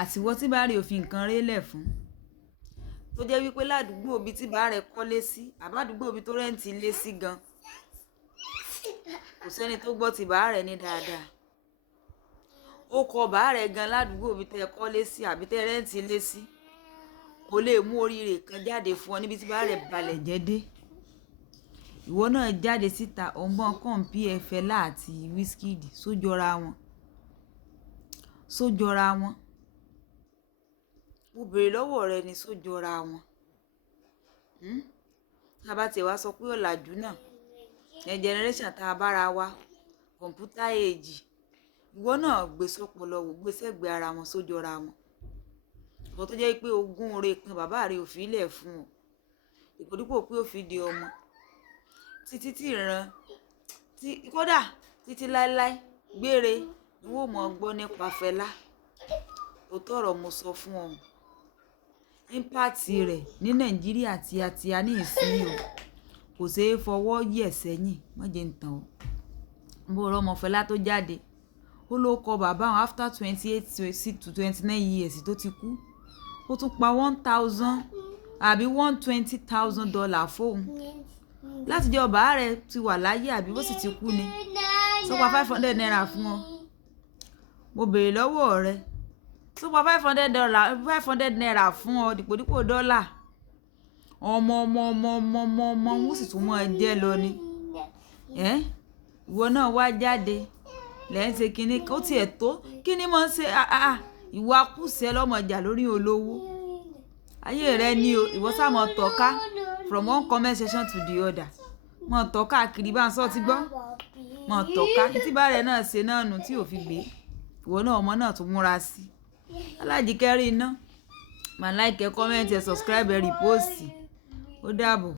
àtiwọ́ tí bá rẹ̀ òfin nǹkan rélẹ̀ fún tó jẹ́ wípé ládùúgbò ibi tí bá rẹ̀ kọ́lé sí àbádùúgbò ibi tó rẹ́ǹtì lé sí gan kò sẹ́ni tó gbọ́ ti bá rẹ̀ ní dáadáa ó kọ bá rẹ̀ gan ládùúgbò ibi tẹ́ kọ́lé sí àbí tẹ́ rẹ́ǹtì lé sí kò lè mú oríire kan jáde fún ọ níbi tí bá rẹ̀ balẹ̀ jẹ́ dé ìwọ náà jáde síta ọgbọ́n kọ̀ǹpì Fẹlá àti Wizkid sójọra wọn mo béèrè lọ́wọ́ rẹ ní sójọra wọn tá a bá tiẹ̀ wá sọ pé ọ̀làjú náà ẹ̀ generation tá a bára wa kọ̀ǹpútà èjì ìwọ náà gbé sọ́pọlọ wò gbé sẹ́gbẹ̀ẹ́ ara wọn sójọra wọn ìwọ tó jẹ́ pé ogún oore kan bàbá rẹ ò fi ilẹ̀ fún ọ ìpòdípò pé ó fi di ọmọ títí tí ìran kódà títí láéláé gbére ni wọ́n mọ̀ gbọ́ nípa Fẹlá òótọ́ ọ̀rọ̀ mo sọ fún ọ ímpáàtì rẹ̀ ní Nàìjíríà tí a ní ìsinyìí o kò ṣeé fọwọ́ yẹ̀ sẹ́yìn mọ́jẹ̀ ń tàn ọ́ bó rọ́mọ Fẹlá tó jáde ó ló kọ bàbá àwọn after 28 to 29 years tó ti kú ó tún pa 1,000 àbí $120,000 fóun láti jẹ́ ọba rẹ̀ ti wà láyé àbí bó sì ti kú ni sọ́pa 500 naira fún ọ mo béèrè lọ́wọ́ rẹ sọ́pa $500 naira fún ọ dípòdípò dọ́là ọmọ wọ́n sì tún mọ́ ẹ jẹ́ lọ ni ìwọ náà wá jáde lẹ́yìn ṣe kinní ó tiẹ̀ tó kíní mọ́ ṣe ìwà kùsẹ́ lọ́mọjà lórí olówó ayé rẹ ni o ìwọ sá mọ́ tọ́ka from one comment section to the other mọ́ tọ́ka kiri bá ń sọ ti gbọ́ mọ́ tọ́ka tí bá rẹ̀ náà ṣe náà nù tí ò fi gbé ìwọ náà ọmọ náà tún múra sí Aláàjì Kẹ́rí iná màá like ẹ comment ẹ subscribe ẹ repost ó dàbọ̀.